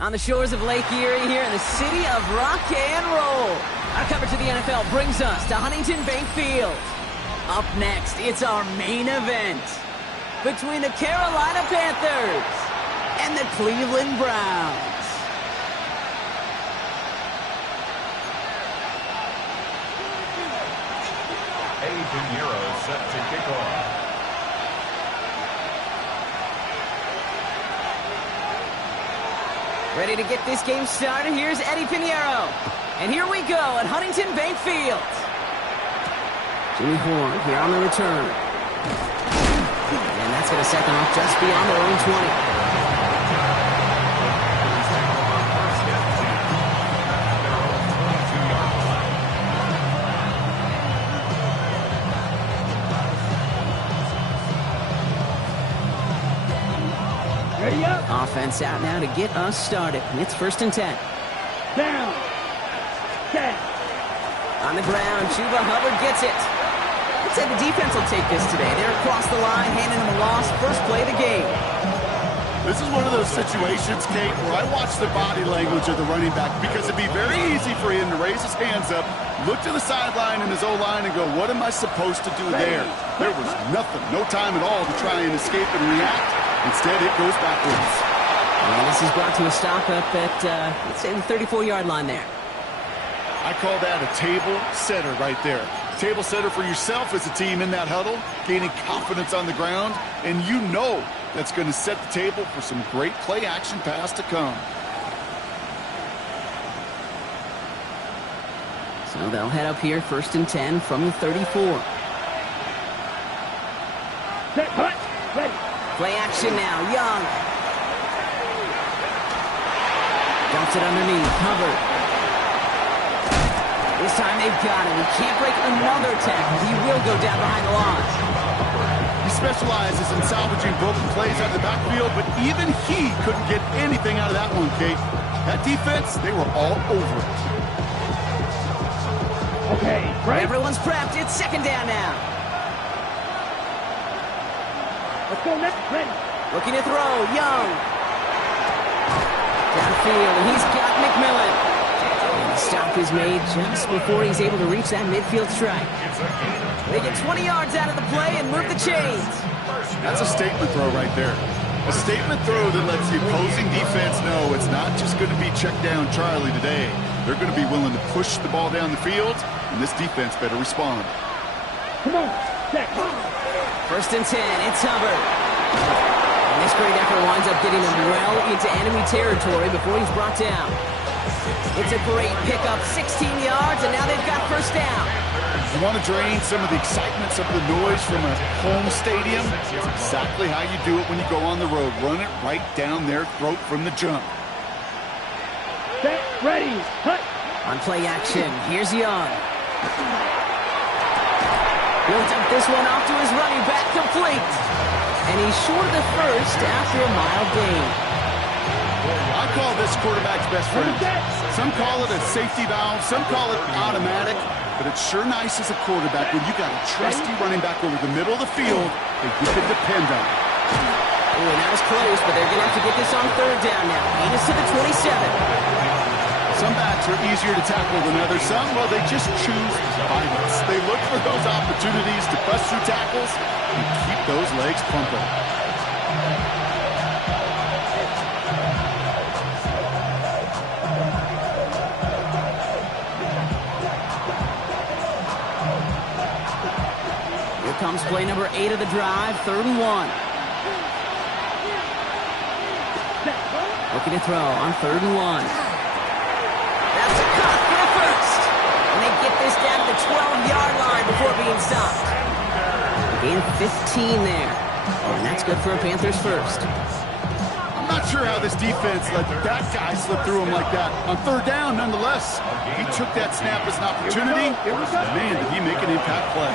On the shores of Lake Erie here in the city of rock and roll. Our coverage of the NFL brings us to Huntington Bank Field. Up next, it's our main event between the Carolina Panthers and the Cleveland Browns. Eddie Pinheiro set to kick off. Ready to get this game started? Here's Eddie Pinheiro. And here we go at Huntington Bank Field. Jimmy Horn here on the return. And that's going to set them up just beyond their own 20. Offense out now to get us started. It's 1st and 10. Down. 10. On the ground, Chuba Hubbard gets it. I'd say the defense will take this today. They're across the line, handing them a loss. First play of the game. This is one of those situations, Kate, where I watch the body language of the running back because it'd be very easy for him to raise his hands up, look to the sideline in his O-line and go, what am I supposed to do there? There was nothing, no time at all to try and escape and react. Instead, it goes backwards. And this is brought to a stop up at, let's say, the 34-yard line there. I call that a table setter right there. Table setter for yourself as a team in that huddle, gaining confidence on the ground, and you know that's going to set the table for some great play-action pass to come. So they'll head up here, 1st and 10 from the 34. Set, cut, ready. Play action now, Young. Dumps it underneath, Hubbard. This time they've got him. He can't break another tackle. He will go down behind the line. He specializes in salvaging broken plays out of the backfield, but even he couldn't get anything out of that one, Kate. That defense, they were all over it. Okay, right. Everyone's prepped. It's 2nd down now. Let's go next, ready. Looking to throw, Young. Downfield, and he's got McMillan. And the stop is made just before he's able to reach that midfield strike. They get 20 yards out of the play and move the chains. That's a statement throw right there. A statement throw that lets the opposing defense know it's not just going to be check down Charlie today. They're going to be willing to push the ball down the field, and this defense better respond. Come on, set. 1st and 10, it's Hubbard. And this great effort winds up getting him well into enemy territory before he's brought down. It's a great pickup, 16 yards, and now they've got 1st down. You want to drain some of the excitement, some of the noise from a home stadium? It's exactly how you do it when you go on the road. Run it right down their throat from the jump. Set, ready, cut. On play action, here's Young. He'll dump this one off to his running back, complete. And he's short of the 1st after a mild gain. I call this quarterback's best friend. Some call it a safety valve, some call it automatic, but it's sure nice as a quarterback when you got a trusty running back over the middle of the field that you can depend on. Oh, and that was close, but they're going to have to get this on 3rd down now. Gain is to the 27. Some backs are easier to tackle than others. Some, well, they just choose violence. They look for those opportunities to bust through tackles and keep those legs pumping. Here comes play number 8 of the drive, 3rd and 1. Looking to throw on 3rd and 1. That's a cut for the 1st. And they get this down to the 12-yard line before being stopped. Gain 15 there. And that's good for a Panthers 1st. I'm not sure how this defense let that guy slip through him like that. On 3rd down, nonetheless. He took that snap as an opportunity. Man, did he make an impact play.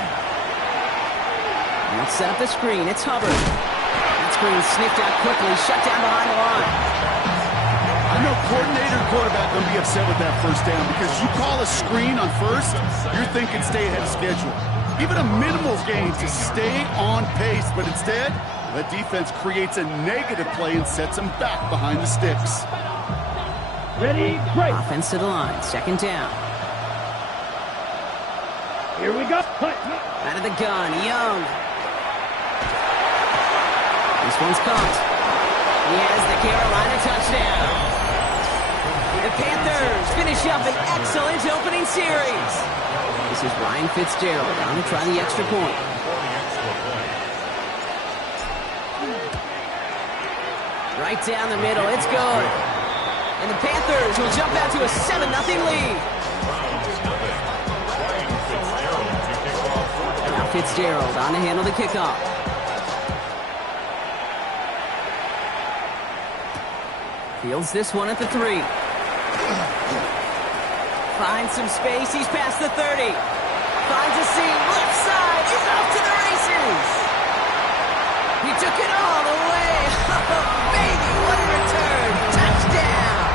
And let's set up the screen. It's Hubbard. That screen sniffed out quickly, shut down behind the line. I know coordinator and quarterback going to be upset with that 1st down because you call a screen on 1st, you're thinking stay ahead of schedule. Even a minimal gain to stay on pace, but instead, the defense creates a negative play and sets them back behind the sticks. Ready, break. Offense to the line, second down. Here we go. Hut. Out of the gun, Young. This one's caught. He has the Carolina touchdown. The Panthers finish up an excellent opening series. This is Ryan Fitzgerald on to try the extra point. Right down the middle, it's good. And the Panthers will jump out to a 7-0 lead. Now Fitzgerald on to handle the kickoff. Fields this one at the 3. Finds some space, he's past the 30. Finds a seam, left side, he's off to the races. He took it all the way. Oh, baby, what a return. Touchdown.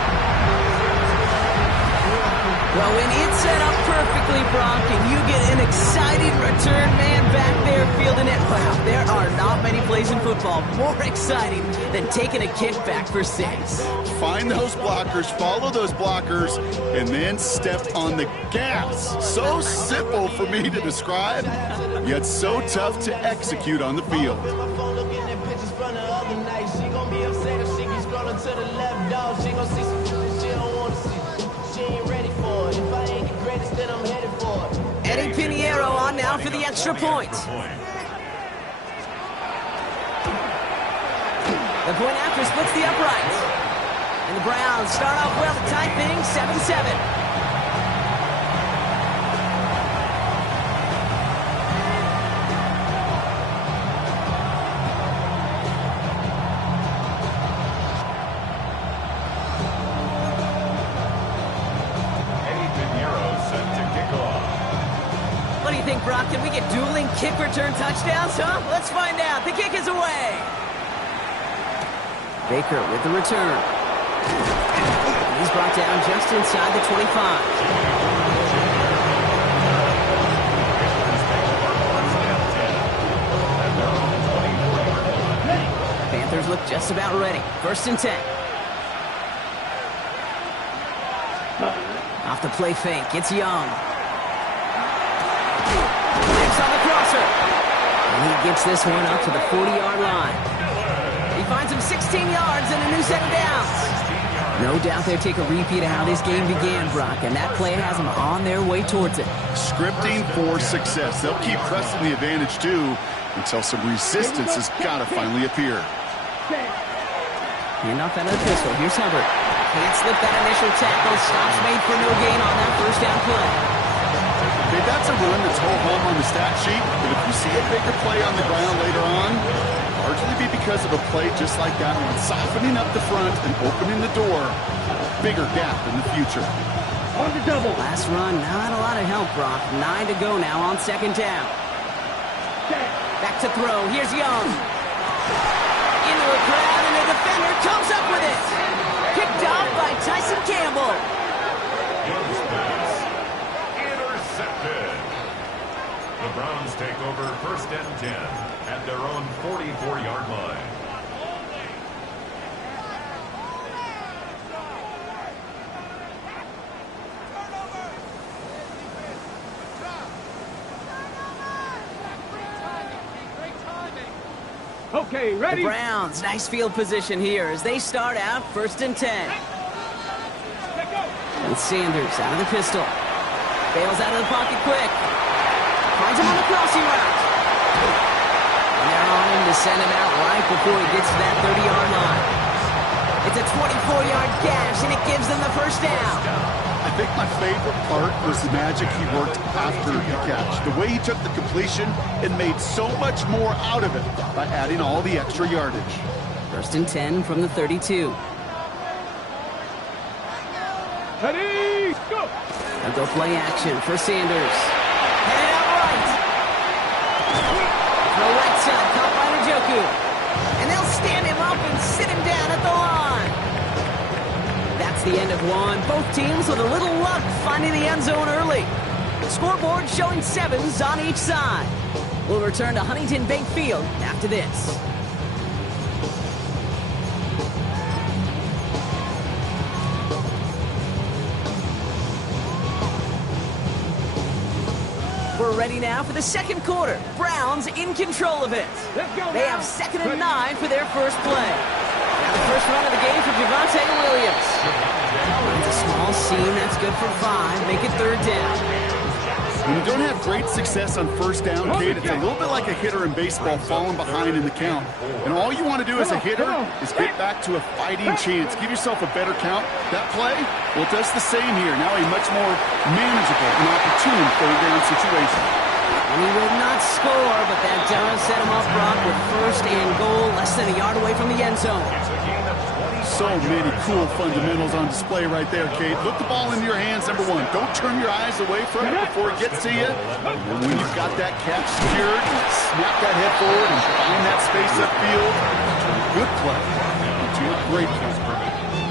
Well, when it's set up perfectly, Brock, and you get an exciting return man back there fielding it, wow, there are not many plays in football more exciting than taking a kickback for 6. Find those blockers, follow those blockers, and then step on the gas. So simple for me to describe, yet so tough to execute on the field. Eddie Pinheiro on now for the extra point. The point after splits the uprights. And the Browns start off well to tie things 7-7. What do you think, Brock? Can we get dueling kick return touchdowns, huh? Let's find out. The kick is away. Baker with the return. He's brought down just inside the 25. Panthers look just about ready. 1st and 10. Off the play fake, it's Young. Lives on the crosser. And he gets this one up to the 40-yard line. He finds him 16 yards and a new set of downs. No doubt they'll take a repeat of how this game began, Brock, and that play has them on their way towards it. Scripting for success. They'll keep pressing the advantage, too, until some resistance has got to finally appear. Handoff out of the pistol. Here's Hubbard. Can't slip that initial tackle. Stops made for no gain on that first down play. Okay, that's a run that's ho-hum on the stat sheet, but if you see a bigger play on the ground later on, largely be because of a play just like that one, softening up the front and opening the door, bigger gap in the future. On the double. Last run, not a lot of help, Brock. 9 to go now on 2nd down. Back to throw. Here's Young. Into a crowd, and the defender comes up with it. Picked off by Tyson Campbell. Intercepted. The Browns take over 1st and 10 at their own 44-yard line. Okay, ready? The Browns, nice field position here as they start out 1st and 10. And Sanders out of the pistol. Bails out of the pocket quick. Finds him on the crossing route. And they're on him to send him out right before he gets to that 30-yard line. It's a 24-yard gash, and it gives them the first down. I think my favorite part was the magic he worked after the catch. The way he took the completion and made so much more out of it by adding all the extra yardage. 1st and 10 from the 32. Ready, go! They'll go play action for Sanders. Headed out right. Throw right side, caught by Njoku. And they'll stand him up and sit him down at the line. That's the end of one. Both teams with a little luck finding the end zone early. Scoreboard showing 7s on each side. We'll return to Huntington Bank Field after this. ready now for the second quarter. Browns in control of it. Let's go They now. have 2nd and 9 for their first play. Now the first run of the game for Javonte Williams. It's a small seam. That's good for 5. Make it 3rd down. When you don't have great success on first down, Kate, it's a little bit like a hitter in baseball falling behind in the count. And all you want to do as a hitter is get back to a fighting chance. Give yourself a better count. That play, well, it does the same here. Now a much more manageable and opportune 3rd down situation. And he will not score, but that does set him up, Brock, with 1st and goal, less than a yard away from the end zone. So many cool fundamentals on display right there, Kate. Look the ball into your hands, number 1. Don't turn your eyes away from it before it gets to you. And when you've got that catch secured, snap that head forward and find that space upfield. Good play. Great play.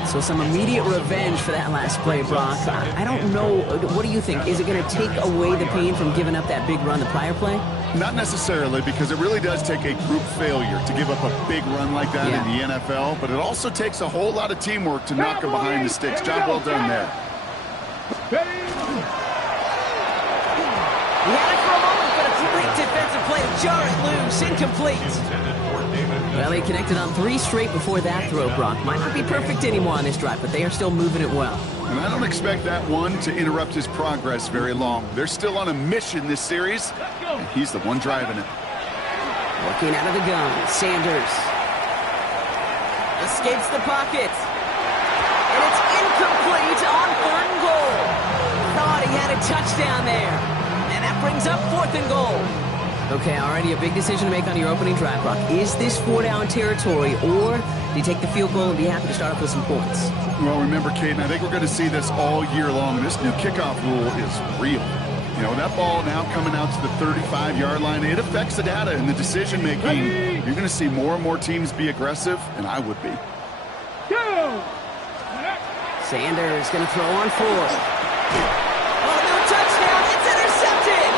So some immediate revenge for that last play, Brock. I don't know. What do you think? Is it going to take away the pain from giving up that big run the prior play? Not necessarily, because it really does take a group failure to give up a big run like that in the NFL, but it also takes a whole lot of teamwork to knock him behind the sticks. Job well done there. He had it for a moment, but a great defensive play to jar it loose. Incomplete. Well, he connected on 3 straight before that throw, Brock. Might not be perfect anymore on this drive, but they are still moving it well. And I don't expect that one to interrupt his progress very long. They're still on a mission this series, and he's the one driving it. Working out of the gun, Sanders. Escapes the pocket. And it's incomplete on 3rd and goal. Thought he had a touchdown there. And that brings up 4th and goal. Okay, already a big decision to make on your opening drive, Brock. Is this 4-down territory, or do you take the field goal and be happy to start off with some points? Well, remember, Kate, and I think we're going to see this all year long. This new kickoff rule is real. You know, that ball now coming out to the 35-yard line, it affects the data and the decision-making. You're going to see more and more teams be aggressive, and I would be. Go! Sanders going to throw on 4th. Oh, no touchdown. It's intercepted.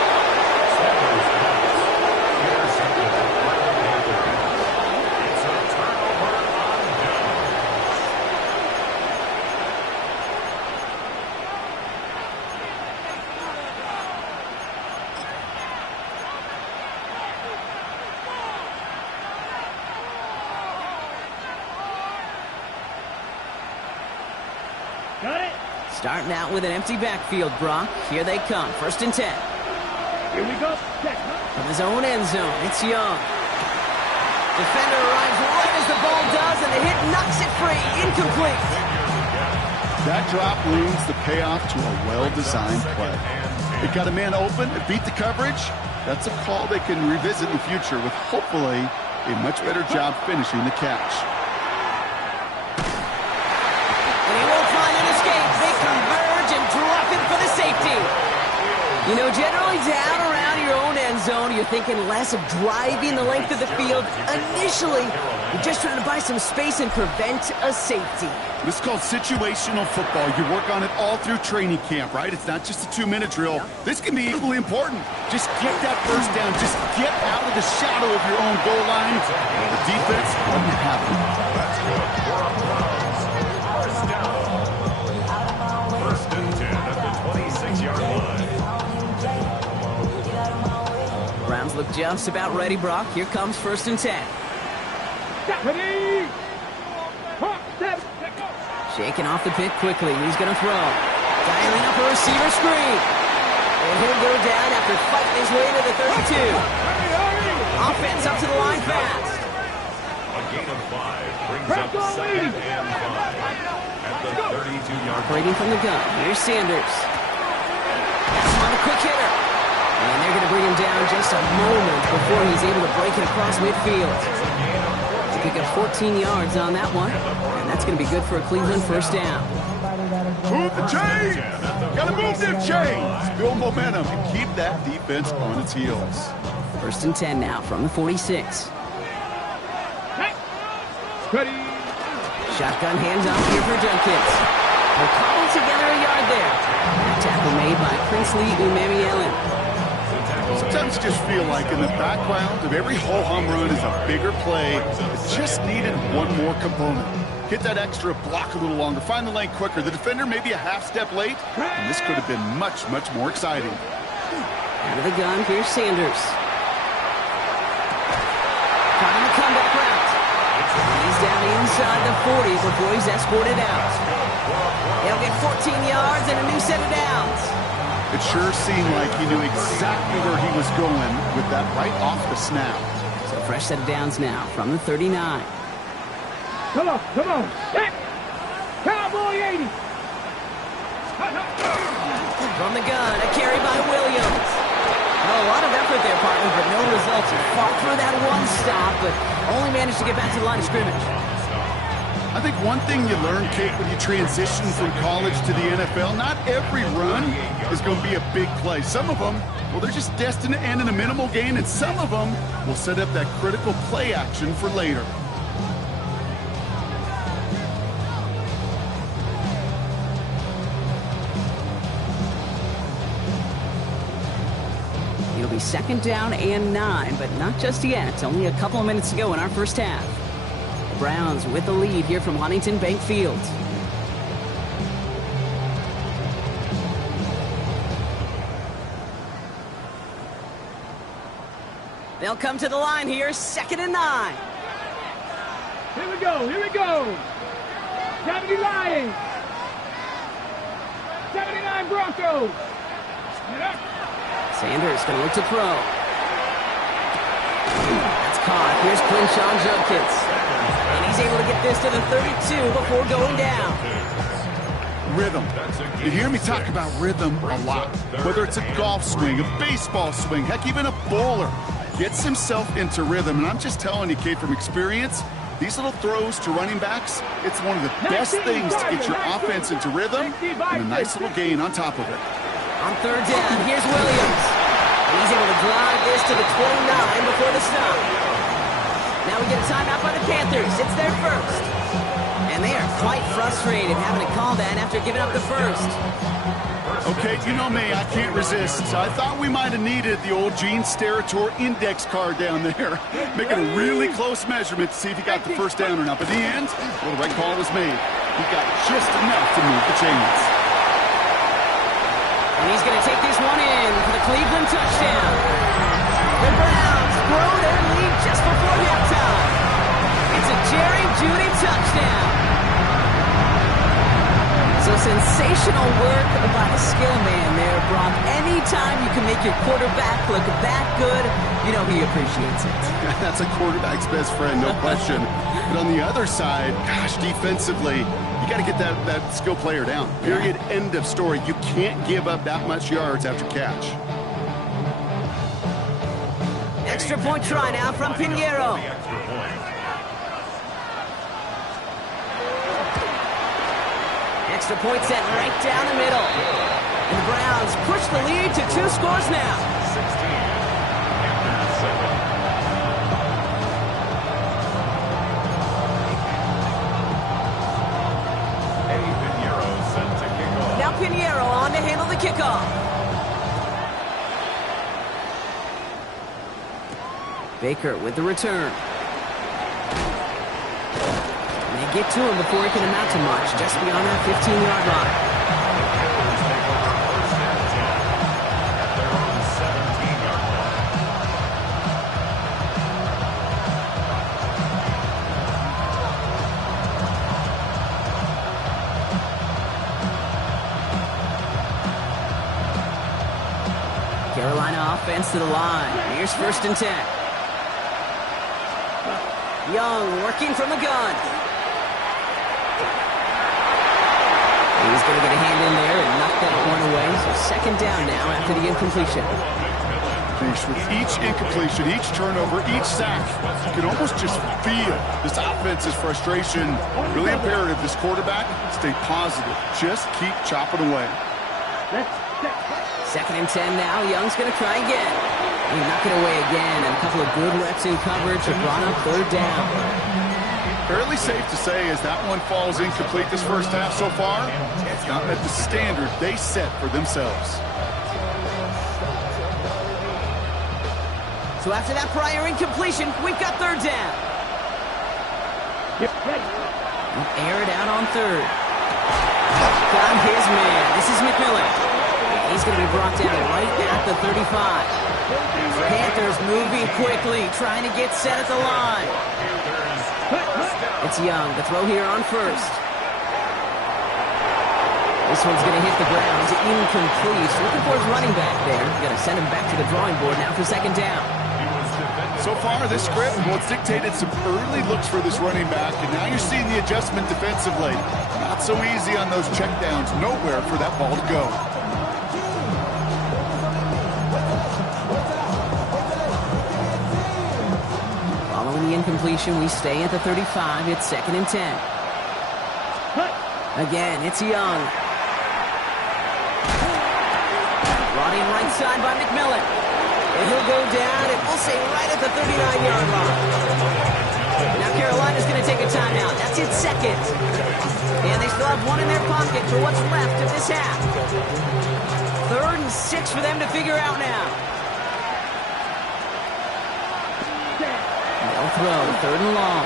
Got it? Starting out with an empty backfield, Brock. Here they come. 1st and 10. Here we go. Check. From his own end zone, it's Young. Defender arrives right as the ball does, and the hit knocks it free. Incomplete. That drop leads the payoff to a well-designed play. It got a man open, it beat the coverage. That's a call they can revisit in the future with hopefully a much better job finishing the catch. And he won't find an escape. They converge and drop it for the safety. You know, generally down around your own end zone, you're thinking less of driving the length of the field. Initially, you're just trying to buy some space and prevent a safety. This is called situational football. You work on it all through training camp, right? It's not just a 2-minute drill. This can be equally important. Just get that first down. Just get out of the shadow of your own goal line. The defense, let it happen. That's good. We're on Browns. First down. 1st and 10 at the 26-yard line. Browns look just about ready, Brock. Here comes 1st and 10. Ready? Step. Shaking off the pick quickly. He's going to throw. Dialing up a receiver screen. And he'll go down after fighting his way to the 32. Offense up to the line fast. A gain of 5 brings up 2nd and 5 at the 32-yard line. Operating from the gun. Here's Sanders. That's him on a quick hitter. And they're going to bring him down just a moment before he's able to break it across midfield. They pick up 14 yards on that one. And that's going to be good for a Cleveland first down. Move the chains! Gotta move them chains! Build momentum and keep that defense on its heels. 1st and 10 now from the 46. Ready? Shotgun handoff here for Jenkins. They'll cobble together a yard there. That tackle made by Princely Umemi-Ellen. Sometimes you just feel like in the background of every ho-hum run is a bigger play. It just needed one more component. Hit that extra block a little longer. Find the lane quicker. The defender may be a half step late, and this could have been much, much more exciting. Out of the gun, here's Sanders. Trying the comeback route. He's down inside the 40 before he's escorted out. He'll get 14 yards and a new set of downs. It sure seemed like he knew exactly where he was going with that right off the snap. So fresh set of downs now from the 39. Come on, come on. Set. Cowboy 80. From the gun, a carry by Williams. Well, a lot of effort there, partner, but no results. He fought through that one stop, but only managed to get back to the line of scrimmage. I think one thing you learn, Kate, when you transition from college to the NFL, not every run is going to be a big play. Some of them, well, they're just destined to end in a minimal gain, and some of them will set up that critical play action for later. It'll be second down and 9, but not just yet. It's only a couple of minutes to go in our first half. The Browns with the lead here from Huntington Bank Field. They'll come to the line here, second and 9. Here we go, here we go. 70 Lions. 79 Broncos. Get up. Sanders going to look to throw. That's caught. Here's Quinshawn Judkins. And he's able to get this to the 32 before going down. Rhythm. You hear me talk about rhythm a lot. Whether it's a golf swing, a baseball swing, heck, even a bowler gets himself into rhythm. And I'm just telling you, Kate, from experience, these little throws to running backs, it's one of the best things to get your offense into rhythm and a nice little gain on top of it. On third down, here's Williams. He's able to drive this to the 29 before the stop. Now we get a timeout by the Panthers. It's their first. And they are quite frustrated having to call that after giving up the first. Okay, you know me, I can't resist. So I thought we might have needed the old Gene Steratore index card down there, making a really close measurement to see if he got the first down or not. But in the end, well, the right call was made. He got just enough to move the chains. And he's going to take this one in for the Cleveland touchdown. The Browns grow their lead just before halftime. It's a Jerry Jeudy touchdown. So sensational work by the skill man there, Brock. Anytime you can make your quarterback look that good, you know he appreciates it. That's a quarterback's best friend, no question. But on the other side, gosh, defensively, you got to get that skill player down. Period. End of story. You can't give up that much yards after catch. Extra point try now from Pinheiro. Extra point set right down the middle. And the Browns push the lead to 2 scores now. 16. Now Pinheiro on to handle the kickoff. Baker with the return. And they get to him before he can amount to much, just beyond that 15-yard line. Carolina offense to the line. Here's first and 10. Young working from the gun. He's going to get a hand in there and knock that one away. So second down now after the incompletion. With each incompletion, each turnover, each sack, you can almost just feel this offense's frustration. Really imperative, this quarterback, stay positive. Just keep chopping away. Second and 10 now. Young's going to try again. He knocked it away again, and a couple of good reps in coverage have brought up third down. Fairly safe to say as that one falls incomplete this first half so far, it's not at the standard they set for themselves. So after that prior incompletion, we've got third down. Air it out on third. Got his man. This is McMillan. He's going to be brought down right at the 35. Panthers moving quickly, trying to get set at the line. It's Young, the throw here on first. This one's going to hit the ground. Incomplete. Looking for his running back there. Going to send him back to the drawing board now for second down. So far, this script, well, it's dictated some early looks for this running back, and now you're seeing the adjustment defensively. Not so easy on those checkdowns. Nowhere for that ball to go. Following the incompletion, we stay at the 35. It's second and 10. Again, it's Young. Brought in right side by McMillan. And he'll go down, and we'll say right at the 39-yard line. Now Carolina's going to take a timeout. That's its second. And they still have one in their pocket for what's left of this half. 3rd and 6 for them to figure out now. No throw, 3rd and long.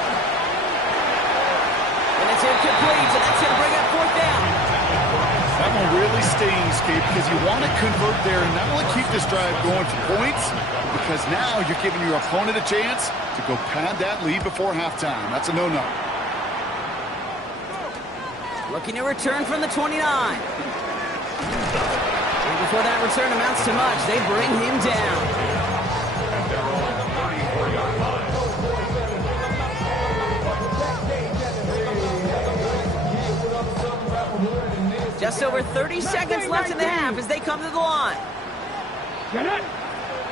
And it's incomplete, so that's going to bring up 4th down. That one really stings, Kate, because you want to convert there and not only keep this drive going for points, because now you're giving your opponent a chance to go pad that lead before halftime. That's a no-no. Looking to return from the 29. And before that return amounts to much, they bring him down. Just over 30 seconds left in the half as they come to the line. Get it.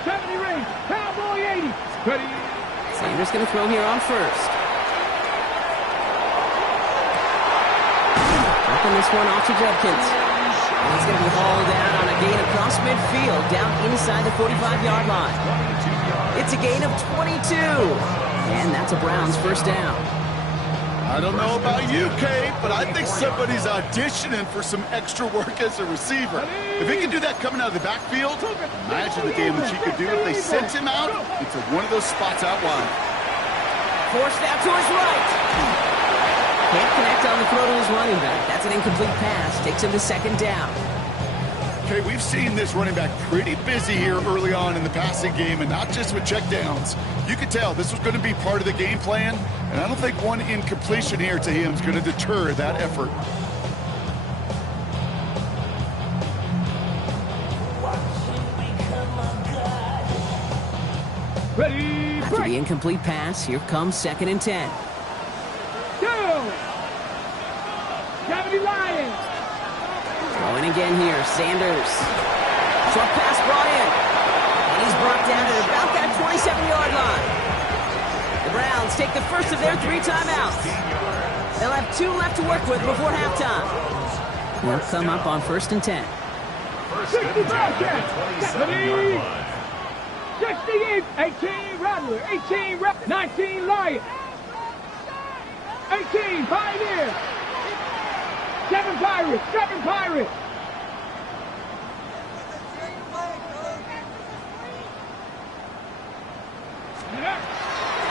70 range. Cowboy 80. Ready. Sanders going to throw here on first. Dropping this one off to Judkins. And he's going to be hauled down on a gain across midfield, down inside the 45-yard line. It's a gain of 22. And that's a Browns first down. I don't know about you, Kate, but I think somebody's auditioning for some extra work as a receiver. If he can do that coming out of the backfield, imagine the damage he could do if they sent him out into one of those spots out wide. Forced out to his right. Can't connect on the throw to his running back. That's an incomplete pass. Takes him to second down. Okay, we've seen this running back pretty busy here early on in the passing game, and not just with checkdowns. You could tell this was going to be part of the game plan, and I don't think one incompletion here to him is going to deter that effort. Ready. After the incomplete pass, here comes second and 10. Go. 70 Lions. Throwing again here, Sanders. Short pass brought in. And he's brought down at about that 27-yard line. The Browns take the first of their 3 timeouts. They'll have 2 left to work with before halftime. They'll come up on 1st and 10. 70. 68. 18 Rattler. 18 Rattler. 19 Lions. 18 Pioneers. 7 Pirates. 7 Pirates.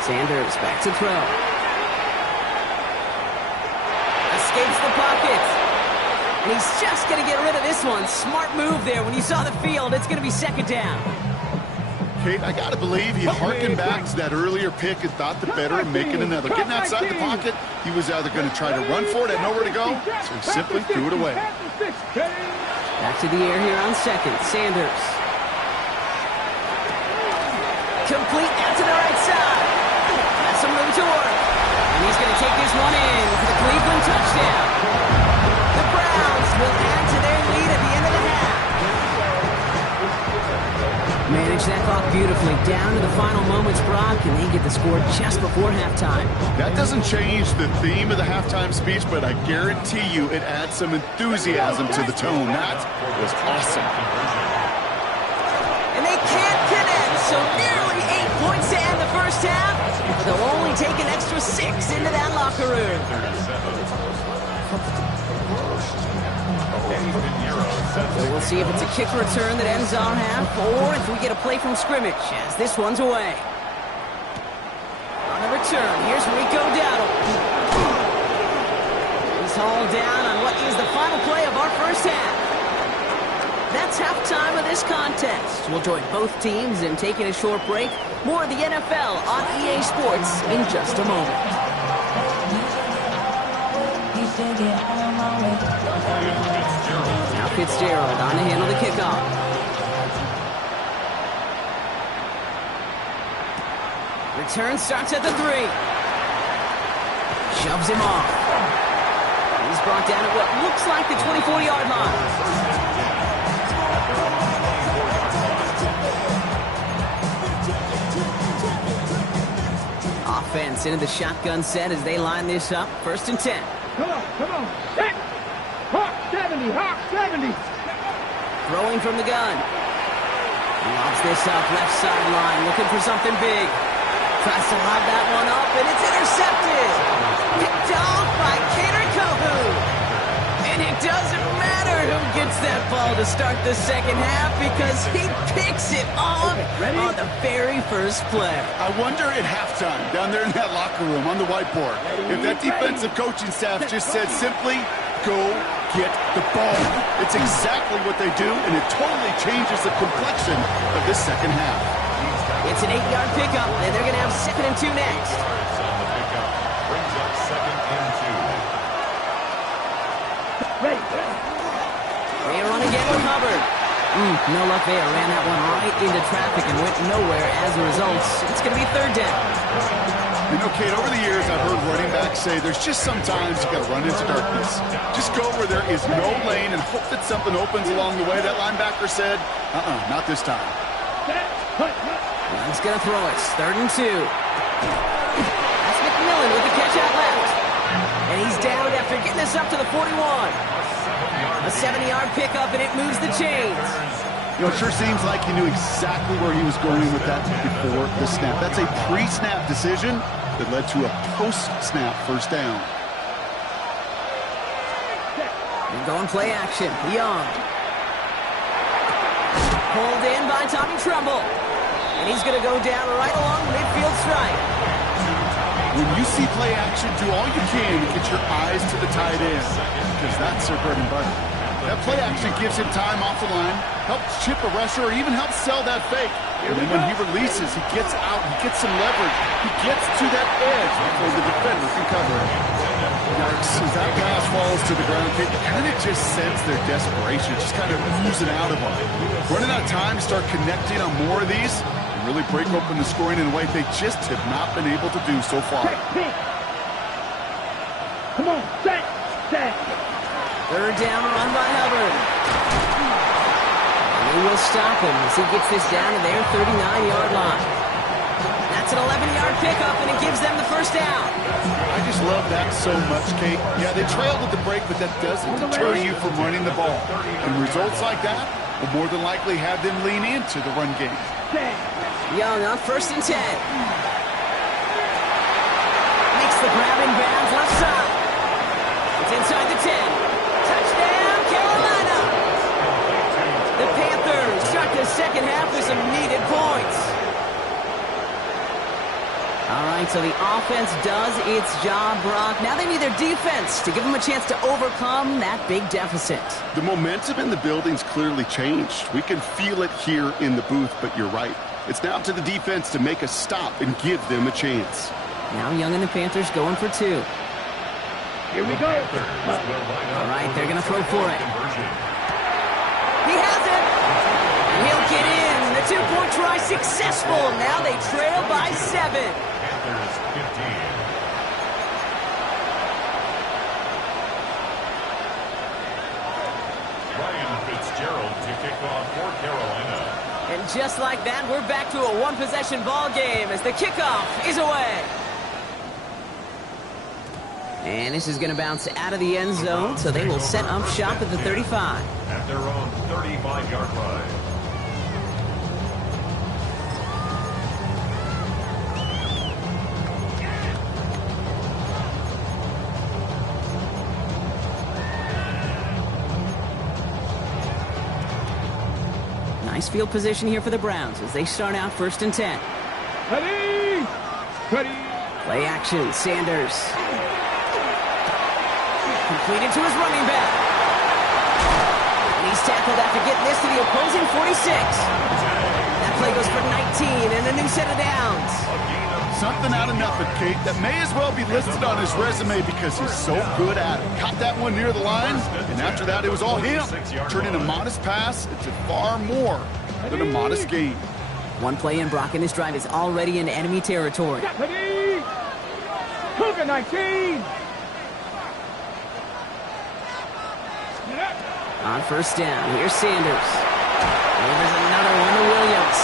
Sanders back to throw. Escapes the pocket. And he's just going to get rid of this one. Smart move there. When you saw the field, it's going to be second down. Kate, I got to believe he harkened back to that earlier pick and thought the better of making another. Getting outside the pocket, he was either going to try to run for it, had nowhere to go, so he simply threw it away. Back to the air here on second. Sanders. Complete out to the right side. Has some room to work. And he's going to take this one in for the Cleveland touchdown. The Browns will add to their lead at the end of the half. Manage that clock beautifully down to the final moments, Brock, and they get the score just before halftime. That doesn't change the theme of the halftime speech, but I guarantee you it adds some enthusiasm to the tone. That was awesome. And they can't connect, so nearly 8 points to end the first half. They'll only take an extra 6 into that locker room. So we'll see if it's a kick return that ends our half, or if we get a play from scrimmage, as this one's away. On the return, here's Rico Dowdle. He's hauled down on what is the final play of our first half. That's That's halftime of this contest. We'll join both teams in taking a short break. More of the NFL on EA Sports in just a moment. Now Fitzgerald on to handle the kickoff. Return starts at the 3. Shoves him off. He's brought down at what looks like the 24-yard line. Offense into the shotgun set as they line this up. 1st and 10. Come on. Set. Hawk 70. Throwing from the gun. Lobs this up left sideline, looking for something big. Tries to lob that one up, and it's intercepted. Picked off by Kader Kohou. And it doesn't matter who gets that ball to start the second half because he picks it off on the very first play. I wonder at halftime, down there in that locker room on the whiteboard, if that defensive coaching staff just said simply, go get the ball. It's exactly what they do, and it totally changes the complexion of this second half. It's an 8-yard pickup, and they're going to have 2nd and 2 next. Brings up 2nd and 2. They run again with Hubbard. No luck there. Ran that one right into traffic and went nowhere as a result. It's going to be 3rd down. You know, Kate, over the years, I've heard running backs say there's just sometimes you got to run into darkness. Just go where there is no lane and hope that something opens along the way. That linebacker said, not this time. He's going to throw it. 3rd and 2. That's McMillan with the catch out left. And he's down after getting this up to the 41. A 70-yard pickup, and it moves the chains. You know, it sure seems like he knew exactly where he was going with that before the snap. That's a pre-snap decision that led to a post-snap 1st down. And going play action. Young. Pulled in by Tommy Tremble. And he's going to go down right along the midfield stripe. When you see play action, do all you can to get your eyes to the tight end, because that's their bread and butter. That play action gives him time off the line, helps chip a rusher, or even helps sell that fake. And then when he releases, he gets out, he gets some leverage. He gets to that edge before the defender can cover it. Yikes, as that pass falls to the ground, you kind of just sense their desperation, just kind of oozing out of them. Running out of time to start connecting on more of these, and really break open the scoring in a way they just have not been able to do so far. Come on, set. 3rd down, run by Hubbard. And he will stop him as he gets this down to their 39-yard line. That's an 11-yard pickup, and it gives them the 1st down. I just love that so much, Kate. Yeah, they trailed at the break, but that doesn't deter you from running the ball. And results like that will more than likely have them lean into the run game. Young on 1st and 10. Makes the grab in bounds left side. It's inside the 10. Touchdown, Carolina! The Panthers start the second half with some needed points. All right, so the offense does its job, Brock. Now they need their defense to give them a chance to overcome that big deficit. The momentum in the building's clearly changed. We can feel it here in the booth, but you're right. It's now up to the defense to make a stop and give them a chance. Now Young and the Panthers going for 2. Here we go. All right, they're going to throw for it. He has it. And he'll get in. The 2-point try successful. Now they trail by 7. Panthers 15. Ryan Fitzgerald to kick off for Carolina. And just like that, we're back to a one-possession ball game as the kickoff is away. And this is going to bounce out of the end zone, so they will set up shop at the 35. At their own 35-yard line. Nice field position here for the Browns as they start out 1st and 10. Ready. Play action, Sanders. Completed to his running back. And He's tackled after getting this to the opposing 46. That play goes for 19 and a new set of downs. Something out of nothing, Kate, that may as well be listed on his resume because he's so good at it. Caught that one near the line, and after that, it was all him. Turning a modest pass into far more than a modest gain. One play in, Brock, and this drive is already in enemy territory. Ready? Cougar 19. On first down, here's Sanders. And there's another one to Williams.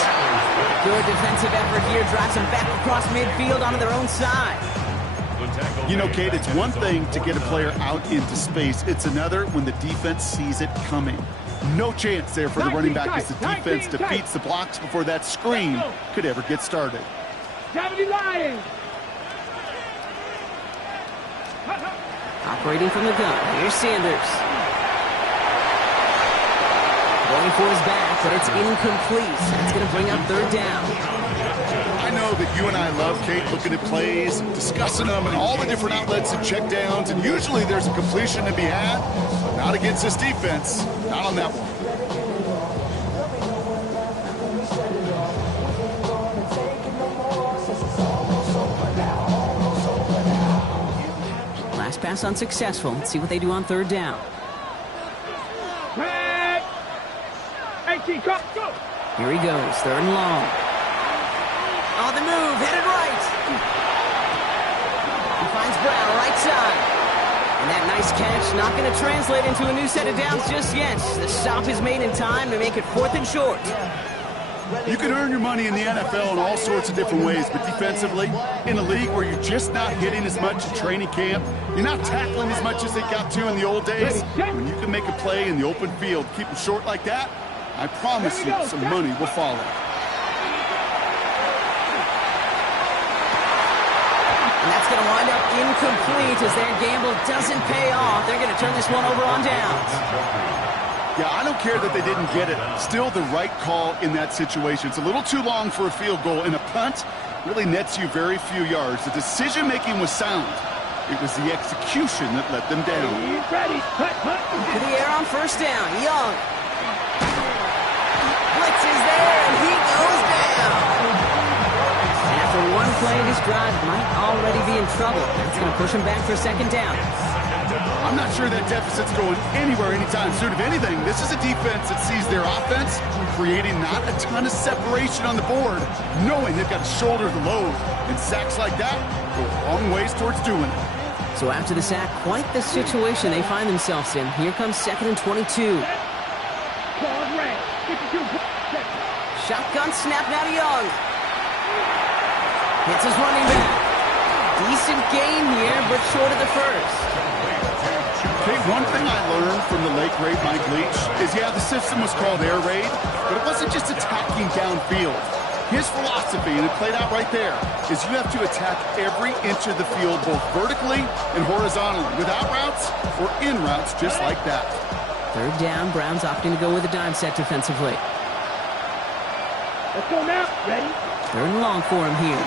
Good defensive effort here, drives them back across midfield onto their own side. You know, Kate, it's one thing to get a player out into space. It's another when the defense sees it coming. No chance there for the running back as the defense defeats the blocks before that screen could ever get started. 70 Lions. Operating from the gun, here's Sanders. Going for his back, but it's incomplete. That's going to bring up third down. I know that you and I love, Kate, looking at plays, discussing them, and all the different outlets and check downs, and usually there's a completion to be had, but not against this defense. Not on that one. Last pass unsuccessful. Let's see what they do on third down. Here he goes, third and long. On the move, headed right. He finds Brown, right side. And that nice catch not going to translate into a new set of downs just yet. The stop is made in time to make it 4th and short. You can earn your money in the NFL in all sorts of different ways, but defensively, in a league where you're just not hitting as much in training camp, you're not tackling as much as they got to in the old days, when you can make a play in the open field, keep them short like that, I promise you some money will follow. And that's going to wind up incomplete as their gamble doesn't pay off. They're going to turn this one over on downs. Yeah, I don't care that they didn't get it. Still the right call in that situation. It's a little too long for a field goal, and a punt really nets you very few yards. The decision-making was sound. It was the execution that let them down. Ready. To the air on first down. Young. Blitz is there, and he goes down. And after one play, this drive might already be in trouble. That's going to push him back for second down. I'm not sure that deficit's going anywhere anytime soon. If anything, this is a defense that sees their offense creating not a ton of separation on the board, knowing they've got to shoulder the load. And sacks like that go a long ways towards doing it. So after the sack, quite the situation they find themselves in. Here comes 2nd and 22. Shotgun snap now to Young. Hits his running back. Decent gain here, but short of the first. Okay, one thing I learned from the late great Mike Leach is, yeah, the system was called air raid, but it wasn't just attacking downfield. His philosophy, and it played out right there, is you have to attack every inch of the field, both vertically and horizontally, without routes or in routes, just like that. Third down, Browns opting to go with a dime set defensively. Let's go now. Ready? Third and long for him here.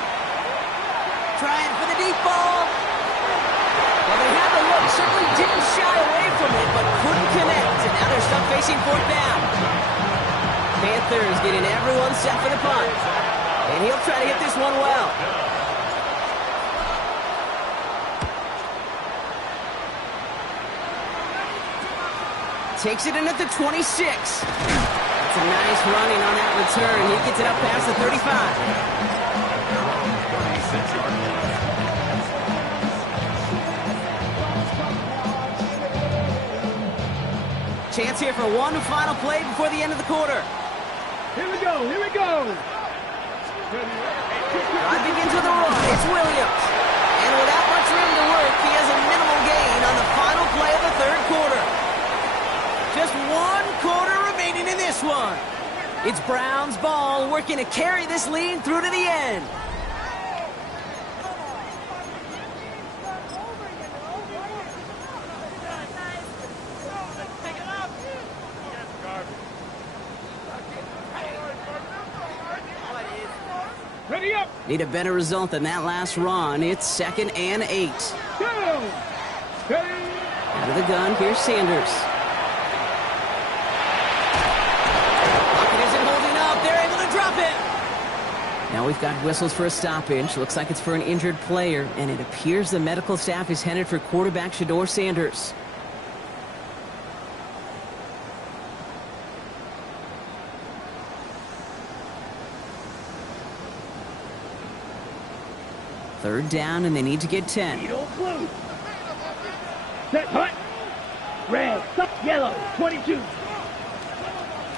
Trying for the deep ball. Well, they had the look, certainly didn't shy away from it, but couldn't connect, and now they're stuck facing fourth down. Panthers getting everyone set for the punt, and he'll try to hit this one well. Takes it in at the 26. That's a nice running on that return. He gets it up past the 35. Chance here for one final play before the end of the quarter. Here we go. Drive begins with a run. It's Williams. And without much room to work, he has a minimal gain on the final play of the third quarter. Just 1 quarter remaining in this one. It's Browns ball, working to carry this lead through to the end. Ready up. Need a better result than that last run. It's 2nd and 8. Go. Ready. Out of the gun, here's Sanders. Now we've got whistles for a stoppage. Looks like it's for an injured player, and it appears the medical staff is headed for quarterback Shedeur Sanders. Third down, and they need to get 10. Set, hut. Red, yellow, 22.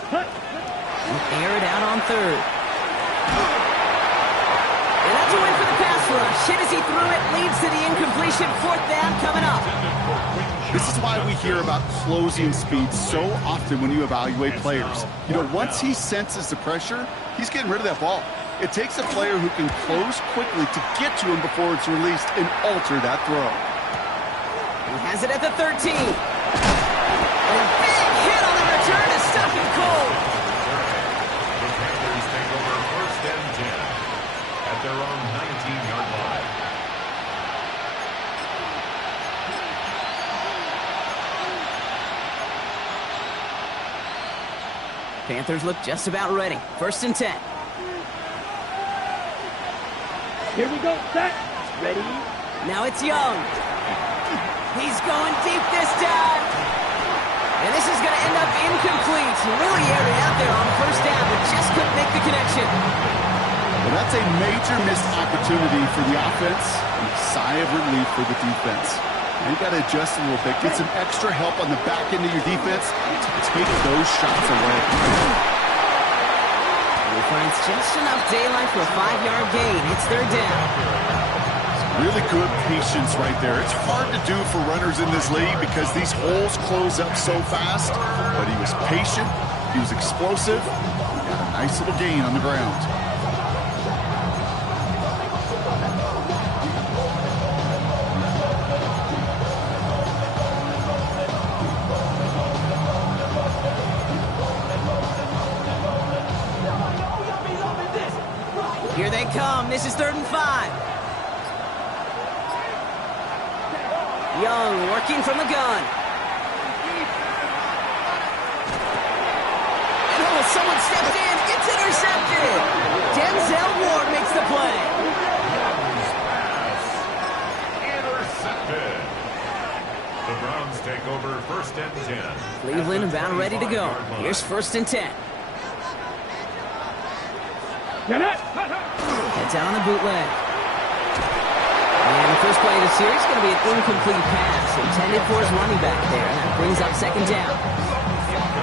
Hut. Air it out on third. And that's a win for the pass rush. Hit as he threw it, leads to the incompletion. Fourth down coming up. This is why we hear about closing speed so often when you evaluate players. You know, once he senses the pressure, he's getting rid of that ball. It takes a player who can close quickly to get to him before it's released and alter that throw. He has it at the 13. And a big hit on the return to stop him cold. The Panthers take over first and 10 at their own 19-yard line. Panthers look just about ready. First and 10. Here we go, set, ready. Now it's Young. He's going deep this time. And this is going to end up incomplete. He really aired it out there on first down, but just couldn't make the connection. Well, that's a major missed opportunity for the offense and a sigh of relief for the defense. Now you got to adjust a little bit, get some extra help on the back end of your defense to take those shots away. He finds just enough daylight for a 5-yard gain. It's third down. Really good patience right there. It's hard to do for runners in this league because these holes close up so fast. But he was patient. He was explosive. He got a nice little gain on the ground. Here they come. This is 3rd and 5. Young working from the gun. And oh, someone stepped in. It's intercepted. Denzel Ward makes the play. Intercepted. The Browns take over first and 10. Cleveland about ready to go. Here's 1st and 10. Heads out on the bootleg. And the first play of the series is going to be an incomplete pass intended for his running back there. And that brings up 2nd down.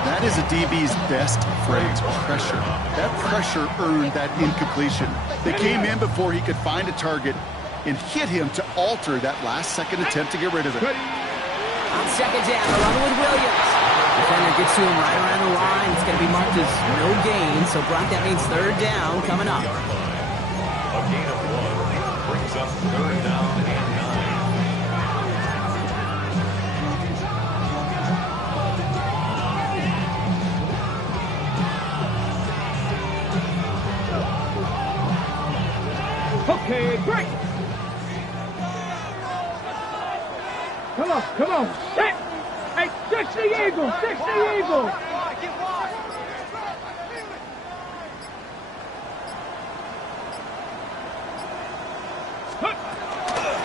That is a DB's best phrase, pressure. That pressure earned that incompletion. They came in before he could find a target and hit him to alter that last-second attempt to get rid of it. On 2nd down, a run with Williams. Defender gets to him right around the line. It's going to be marked as no gain. So, Brock, that means 3rd down coming up. A gain of 1 brings up 3rd down and 9. Okay, break. Come on. Set. Hey, 60 Eagles, 60 Eagles.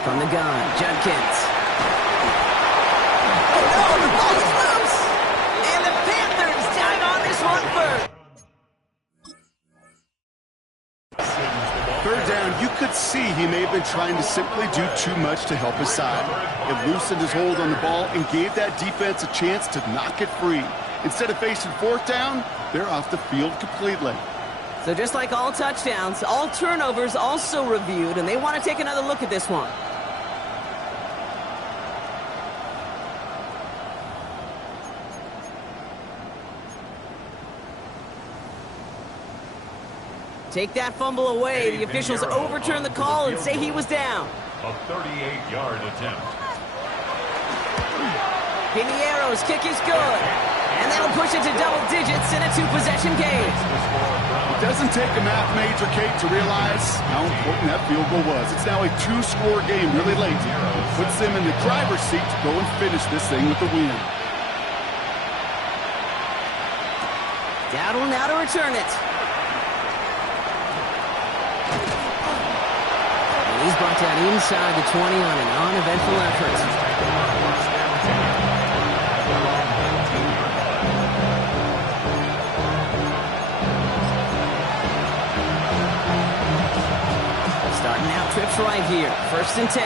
From the gun, Judkins. Oh no, the ball is loose! And the Panthers dive on this one first. 3rd down, you could see he may have been trying to simply do too much to help his side. It loosened his hold on the ball and gave that defense a chance to knock it free. Instead of facing 4th down, they're off the field completely. So just like all touchdowns, all turnovers also reviewed, and they want to take another look at this one. Take that fumble away. The officials overturn the call and say he was down. a 38-yard attempt. Piniero's kick is good. And that'll push it to double digits in a 2-possession game. It doesn't take a math major, Kate, to realize how important that field goal was. It's now a 2-score game really late. It puts them in the driver's seat to go and finish this thing with the win. Dowdle now to return it. He's brought down inside the 20 on an uneventful effort. Starting out trips right here. 1st and 10.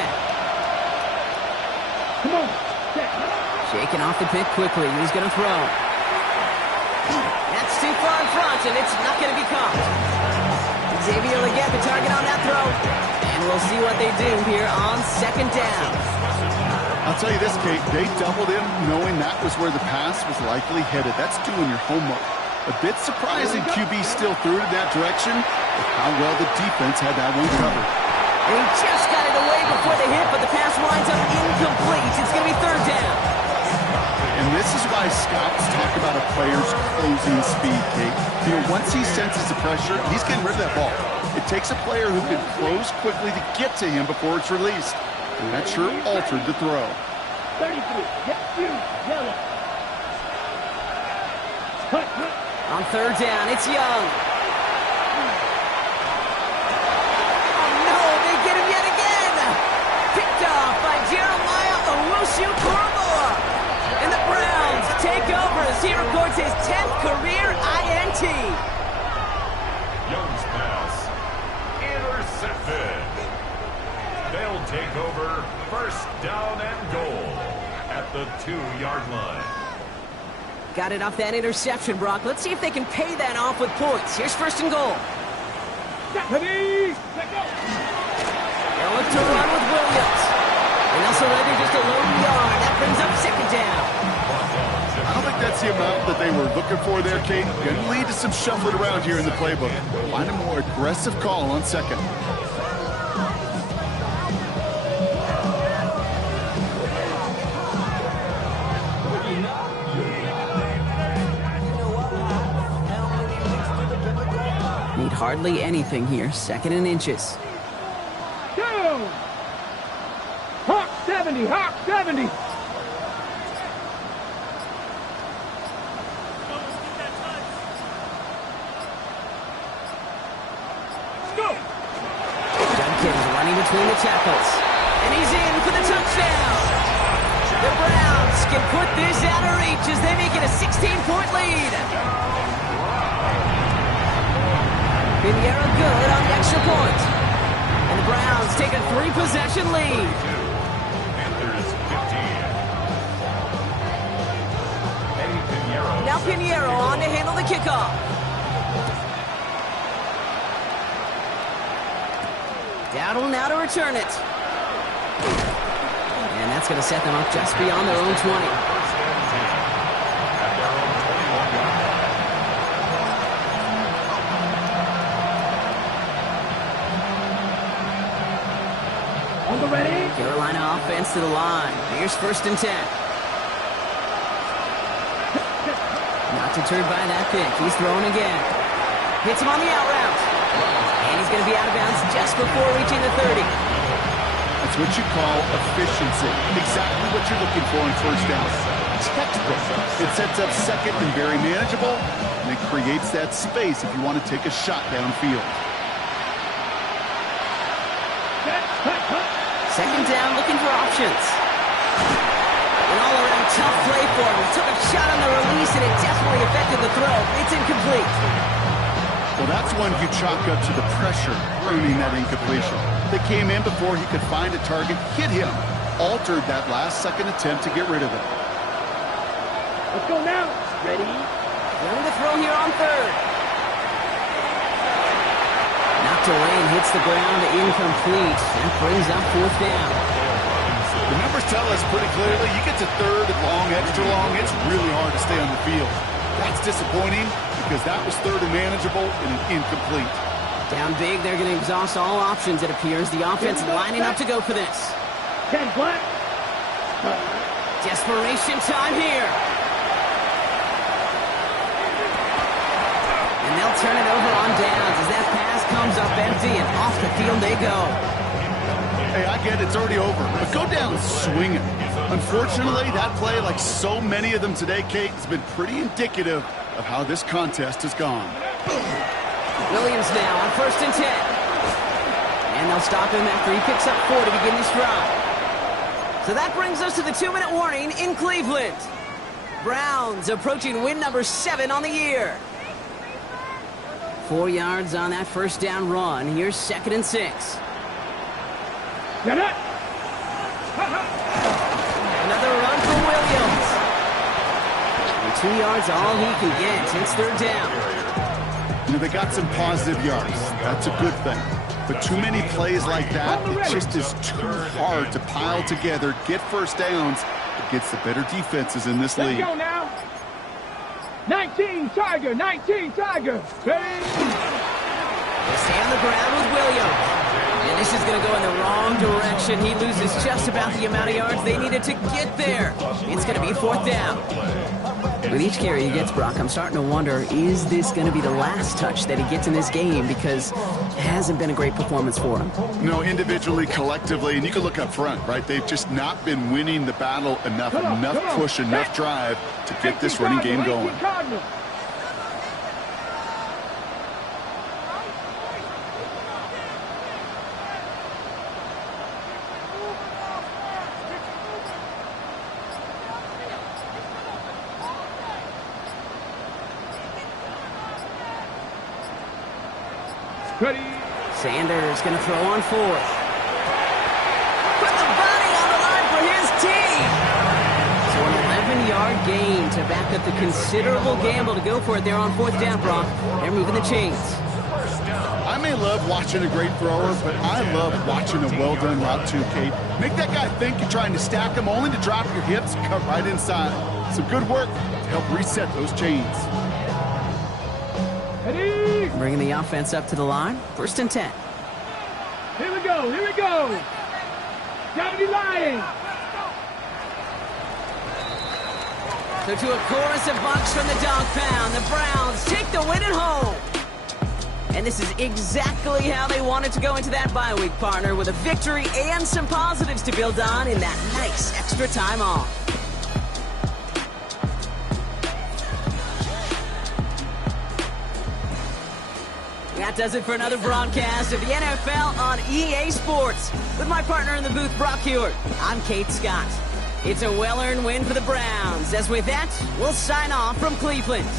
Come on. Set. Shaking off the pick quickly. He's going to throw. That's too far in front, and it's not going to be caught. Xavier Legette, the target on that throw. And we'll see what they do here on 2nd down. I'll tell you this, Kate, they doubled him knowing that was where the pass was likely headed. That's doing your homework. A bit surprising QB still threw it in that direction, but how well the defense had that one covered. And he just got it away before the hit, but the pass winds up incomplete. It's going to be 3rd down. And this is why scouts talk about a player's closing speed, Kate. You know, once he senses the pressure, he's getting rid of that ball. It takes a player who can close quickly to get to him before it's released. And that sure altered the throw. 33. Get you. Yellow. Cut. On 3rd down, it's Young. Oh no, they get him yet again. Picked off by Jeremiah Owusu-Koramoah. And the Browns take over as he records his 10th career INT. Young's pass intercepted. They'll take over 1st down and goal at the 2-yard line. Got it off that interception, Brock. Let's see if they can pay that off with points. Here's 1st and goal. Ready. Let go. They'll look to run with Williams. And they'll surrender just a lone yard. That brings up 2nd down. I don't think that's the amount that they were looking for there, Kate. Going to lead to some shuffling around here in the playbook. Find a more aggressive call on 2nd. Need hardly anything here. 2nd and inches. Go. Hawk 70. Hawk 70. Go. Judkins running between the tackles. And he's in for the touchdown. The Browns can put this out of reach as they make it a 16-point lead. Pinheiro good on the extra point. And the Browns take a 3-possession lead. Panthers 15. Now Pinheiro on to handle the kickoff. Dowdle now to return it. And that's going to set them up just beyond their own 20. Ready? Carolina offense to the line. Here's 1st and 10. Not deterred by that pick. He's throwing again. Hits him on the out route. And he's going to be out of bounds just before reaching the 30. That's what you call efficiency. Exactly what you're looking for in 1st down. Textbook. It sets up 2nd and very manageable, and it creates that space if you want to take a shot downfield. 2nd down, looking for options. An all-around tough play for him. He took a shot on the release, and it definitely affected the throw. It's incomplete. Well, that's one you chalk up to the pressure earning that incompletion. They came in before he could find a target, hit him, altered that last-second attempt to get rid of it. Let's go now. Ready? Going to throw here on 3rd. Knocked away and hits the ground, incomplete. That brings up 4th down. The numbers tell us pretty clearly, you get to 3rd and long, extra long, it's really hard to stay on the field. That's disappointing because that was 3rd and manageable and an incomplete. Down big, they're going to exhaust all options, it appears. The offense lining up to go for this. 10 black. Desperation time here. And they'll turn it over on downs as that pass comes up empty and off the field they go. Hey, I get it's already over, but go down swinging. Unfortunately, that play, like so many of them today, Kate, has been pretty indicative of how this contest has gone. Williams now on 1st and 10. And they'll stop him after he picks up 4 to begin his drive. So that brings us to the 2-minute warning in Cleveland. Browns approaching win number 7 on the year. 4 yards on that first down run. Here's 2nd and 6. Get it! Another run for Williams. And 2 yards all he can get. It's 3rd down. You know, they got some positive yards. That's a good thing. But too many plays like that, it just is too hard to pile together, get first downs against the better defenses in this league. Let's go now. 19 Tiger, 19 Tiger. Ready? They stay on the ground with Williams. And this is going to go in the wrong direction. He loses just about the amount of yards they needed to get there. It's going to be 4th down. With each carry he gets, Brock, I'm starting to wonder, is this going to be the last touch that he gets in this game? Because it hasn't been a great performance for him. No, individually, collectively, and you can look up front, right? They've just not been winning the battle enough, enough push, enough drive to get this running game going. Ready? Sanders going to throw on 4th. Put the body on the line for his team. So an 11-yard gain to back up the considerable gamble to go for it there on 4th down, Brock. They're moving the chains. I may love watching a great thrower, but I love watching a well-done route too, Kate. Make that guy think you're trying to stack him only to drop your hips and cut right inside. Some good work to help reset those chains. Ready? Bringing the offense up to the line. 1st and 10. Here we go, here we go. Deputy Lion. So to a chorus of bucks from the dog pound, the Browns take the win at home. And this is exactly how they wanted to go into that bye week, partner, with a victory and some positives to build on in that nice extra time off. That does it for another broadcast of the NFL on EA Sports. With my partner in the booth, Brock Huard, I'm Kate Scott. It's a well-earned win for the Browns. As with that, we'll sign off from Cleveland.